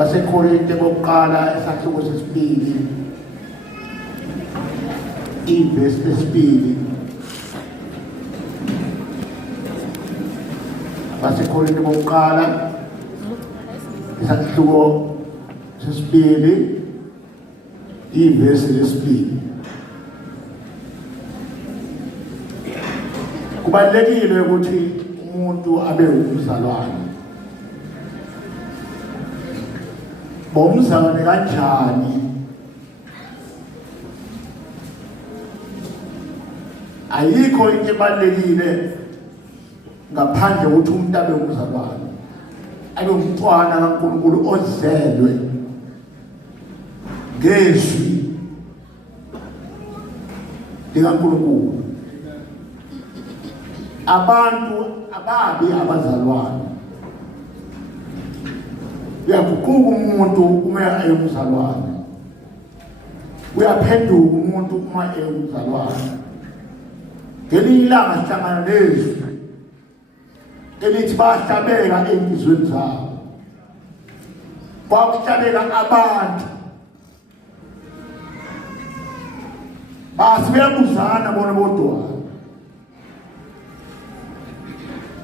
baseKorinte bokuqala esahluko sesibili ivesi lesibili baseKorinte bokuqala esahluko sesibili ivesi lesibili. Kubalulekile ukuthi umuntu abe umzalwane. Bomzalwane kanjani? Ayikho into ebalulekile ngaphandle ukuthi umuntu abe umzalwane. Abe umntwana kaNkulunkulu ozelwe ngezwi likaNkulunkulu. Abantu ababi abazalwane. Uyaguquka umuntu uma ayomzalwane. Uyaphenduka umuntu uma ayomzalwane. Ngelinye ilanga sihlangana nezwi elithi bahlabeka enhlizweni zabo. Bakuhlabeka abantu. Basibuyabuzana bona bodwa.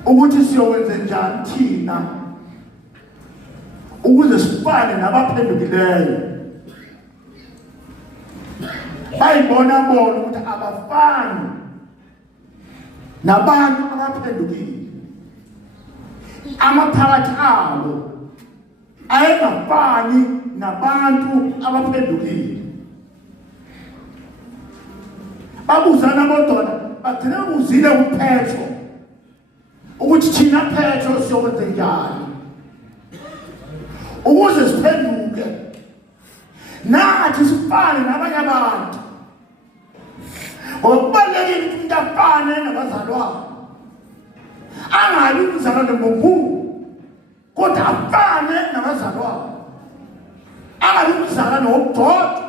Ukuthi siyokwenza njani thina ukuze sifane nabaphendukileyo. Bayibona bona ukuthi abafani nabantu abaphendukile. Amaphakathi abo ayengafani nabantu abaphendukile. Babuzana bodwa bagcina buzile uPetro ukuthi thina Petro siyokwenza njani ukuze siphenduke nathi sifane nabanye abantu. Okubalulekile ukuthi umuntu afane nabazalwane, angabi umzalwane ngobukhulu kodwa afane nabazalwane. Angabi umzalwane wokugxotha,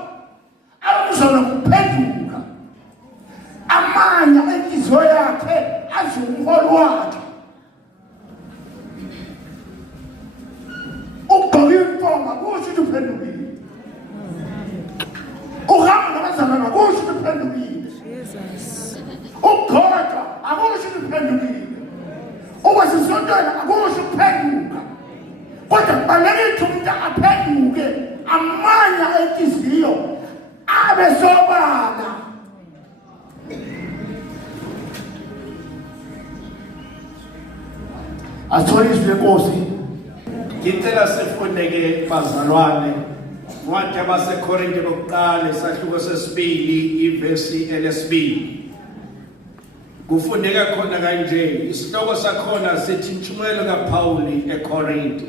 abe umzalwane ngokuphenduka. Amanye enhliziyo yakhe azi umholo wakhe. Ukugqoka kusho ukuthi uphendukile. Uhamba nabazalwane kusho ukuthi uphendukile. Ukugxotha akusho ukuthi uphendukile. Ukwasisontwana akusho ukuphenduka. Kodwa kubalulekile ukuthi umuntu aphenduke, amanye enhliziyo abe sobala. Asitholiswe lenkosi. Ngicela sifundeke bazalwane Ncwadi yabaseKorinte bokuqala isahluko sesibili ivesi elesibili. Kufundeka khona kanje, isihloko sakhona sithi intshumayelo kaPauli eKorinte.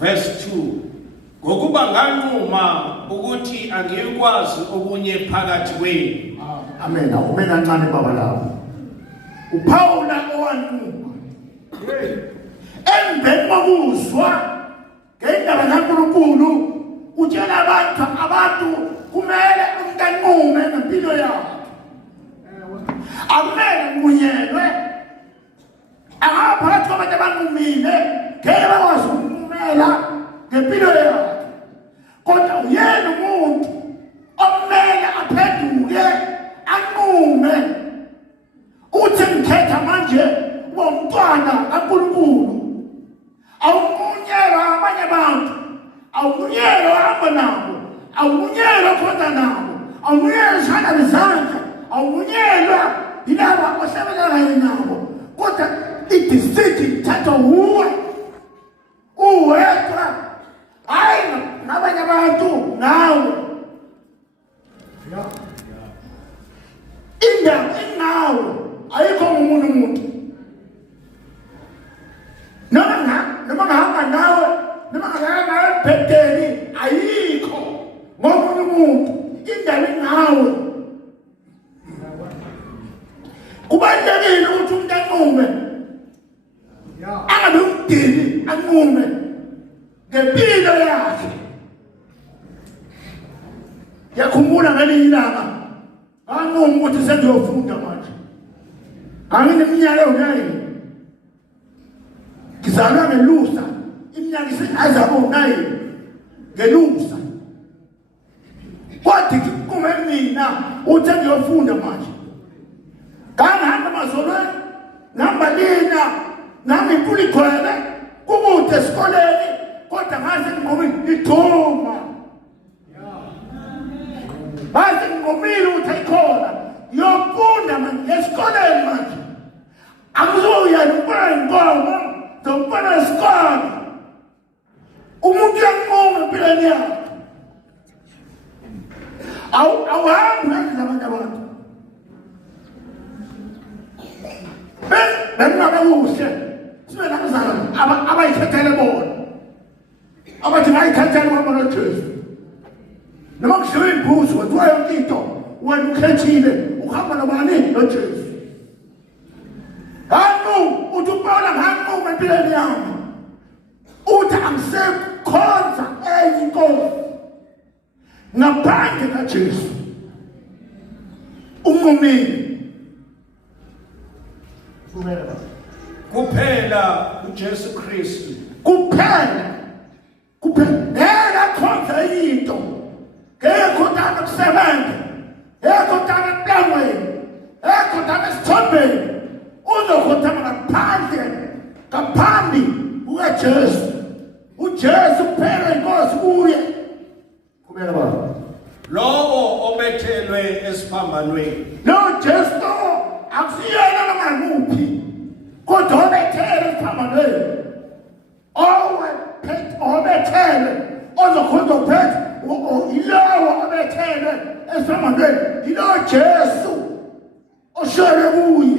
Verse 2. Ngokuba nganquma ukuthi angikwazi okunye phakathi kwenu. Amen. Awume kancane baba lapho. uPaula owanquma. Emveni kokuzwa ngendaba kaNkulunkulu utshela abantu kumele umuntu anqume ngempilo yakhe. Akumele kunyelwe. Phakathi kwabantu abanqumile ngeke bakwazi ukunqumela ngempilo yakhe. Kodwa uyena umuntu omele aphenduke anqume. Uthi ngikhetha manje umntwana kaNkulunkulu. Awumunyelwa abanye abantu, awumunyelwa hamba nabo, awumunyelwa khona nabo, awumunyelwa shana bezandla, awumunyelwa yilaba osebenza kanye nabo. Kodwa idisiti thatha uwedwa, hayi nabanye abantu nawe. Indawo inawe ayikho umuntu. Noma ngahamba nawe, noma ngahamba ebhedeni ayikho ngomunye umuntu. Indawo inawe. Kubalulekile ukuthi umuntu anqume. Angabe umdili anqume ngempilo yakhe. Yakhumbula ngelinye ilanga anqume ukuthi sengiyofunda manje. Angineminyaka engaka ngizalwa ngelusa iminyaka isi azabunayo ngelusa kwathi kume mina uthe ngiyofunda manje ngahamba amazolweni ngambalina nami impuli khwele kukude esikoleni kodwa ngaze ngqomi ithuma baze ngqomile ukuthi ayikhona yofunda manje esikoleni manje akuzoya nokubona inkomo zokubona isikole umuntu uyanqoma empilweni yakhe awuhambi ngendlela abantu bengabe kuhle sibe nabazalwane abayithathele bona abathi ngayithathele kwabona Jesu noma kushiwe imbuzo kuthiwa yonke into wena ukhethile uhamba nobani noJesu hantu uthi ubona hantu empilweni yami uthi angisekhonza enye inkosi ngaphandle kaJesu umumile kuphela uJesu Kristu kuphela khonza into ngekhontana kusebenza ekhontana emplangweni ekhontana esithombeni uzokhontana ngaphambi kukaJesu uJesu kuphela inkosi kuye kumele baba lowo obethelwe esiphambanweni no Jesu akusiyena noma nguphi kodwa obethelwe esiphambanweni obethelwe ozokhonza uphethe yilowo obethelwe esiphambanweni yilowo Jesu oshwele kuye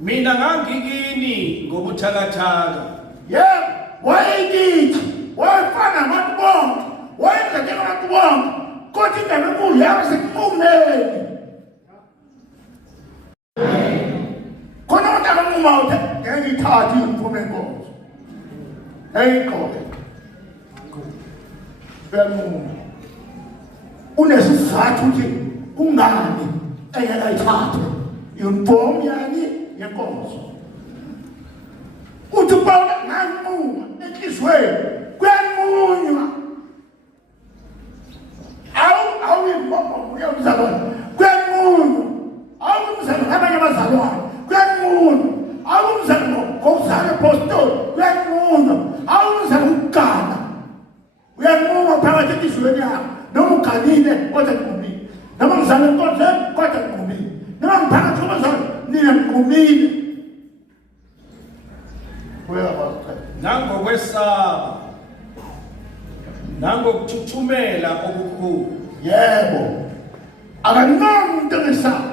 mina ngangikini ngobuthakathaka yebo wayekithi wayefana nabantu bonke wayenza njengabantu bonke kodwa indaba enkulu yabe sekunqumeni khona abantu abanqumayo ukuthi ngeke ngiyithathe imvume enkonzo eyinkonzo benquma unesizathu ukuthi kungani engeke ayithathe imvume yani yenkonzo uthi Pawulo nganquma enhlizweni kuyanqunywa awuyimbobo uyamzalwane kuyanqunywa awumzalwane abanye abazalwane kuyanqunywa awumzalwane ngokuzala apostoli kuyanqunywa awumzalwane ukugana uyanqunywa phakathi enhlizweni yakho noma uganile kodwa nqumile noma ngizalwe enkonzweni kodwa nqumile noma ngiphakathi kwabazalwane nina nqumile nangokwesaba nangokuthuthumela okukhulu yebo akanqomi umuntu ngesaba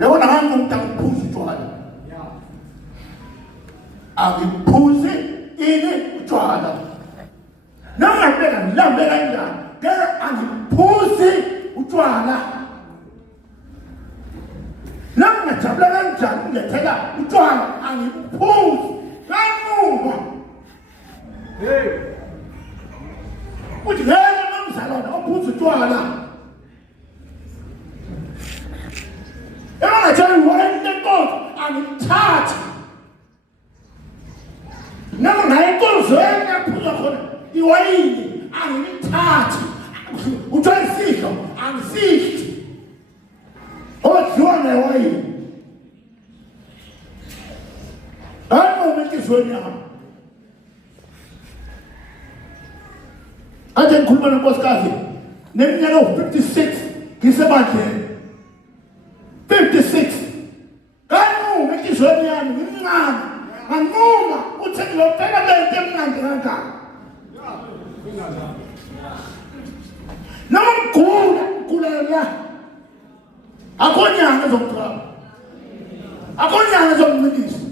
yabona umuntu angiphuzi utshwala angiphuzi ini utshwala nangabeka ngilambe kanjani ngeke angiphuzi utshwala nangajabula kanjani ngethela utshwala angiphuzi nganquma uthi ngeke nomzalwane ophuza utshwala engatshali wayini lenkonzo angithathi noma ngaye enkonzweni yaphuza khona iwayini angithathi utshwala isidlo angisidli odliwa ngewayini nganquma enhlizweni yami anje ngikhuluma nenkosikazi neminyaka u-56 ngisebandleni 56 nganquma enhlizweni yami ngimncane nganquma uthi ngilofela lento emnandi kangaka noma ngigulela akonyanga zomthwala akonyanga zomncinisa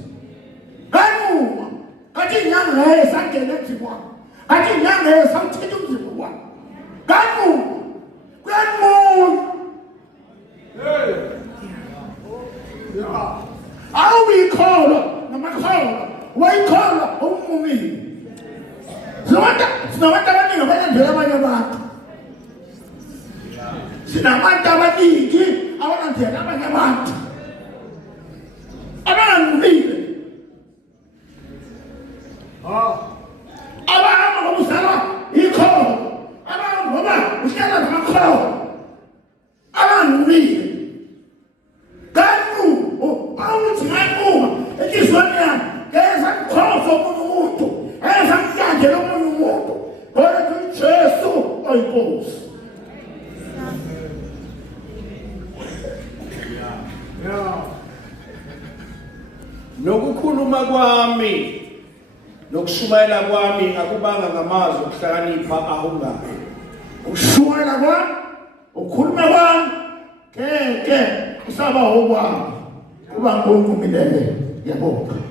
nganquma kathi inyanga leyo sangena emzini wami kathi inyanga leyo samthetha umzimba wami nganquma kuyanquma awuyikholwa namakholwa wayikholwa umumile sinabantu abaningi abalandela abanye abantu sinabantu abaningi abalandela abanye abantu abanganqumile nokukhuluma kwami nokushumayela kwami akubanga ngamazwi okuhlakanipha ahungayo. Ukushumayela kwami, ukukhuluma kwami, ke kusaba okwami. Kuba ngonke umilele. Ngiyabonga.